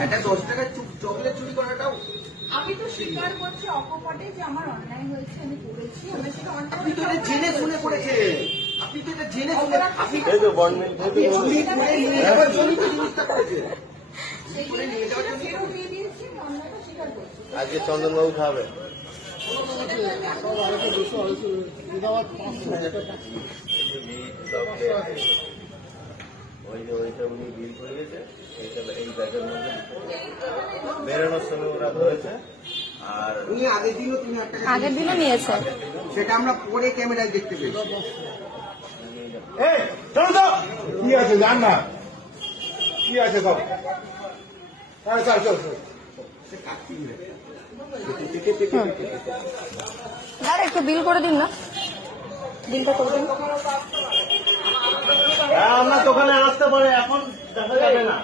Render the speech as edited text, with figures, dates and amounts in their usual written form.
একটা 10 টাকার চকলেট চুরি করাটাও আমি তো স্বীকার করছি অকপটে যে আমার অন্যায় হয়েছে, আমি করেছি। আমি সেটা আপনি তো এটা জেনে শুনে করেছেন। আপনি তো এটা জেনে শুনে আপনি এই তো বন্ড চুরি করে নিয়ে যাওয়ার জন্যই তো জিনিসটা করেছেন। করে নিয়ে যাওয়ার জন্য ফেরত দিয়ে দিয়েছি, আমি অন্যায়টা স্বীকার করছি। আজকে চন্দনবাবু খাবে। ওইটা উনি বিল করে গেছে, এইটা এই ব্যাগের মধ্যে বেরোনোর সময় ওরা ধরেছে। আর উনি আগের দিনও তুমি একটা আগের দিনও নিয়েছে, সেটা আমরা পরে ক্যামেরায় দেখতে পেয়েছি। কি আছে জান না, কি আছে সব চল আর একটু বিল করে দিন না, বিলটা করে দিন। আপনার দোকানে আসতে পারে, এখন দেখা যাবে না।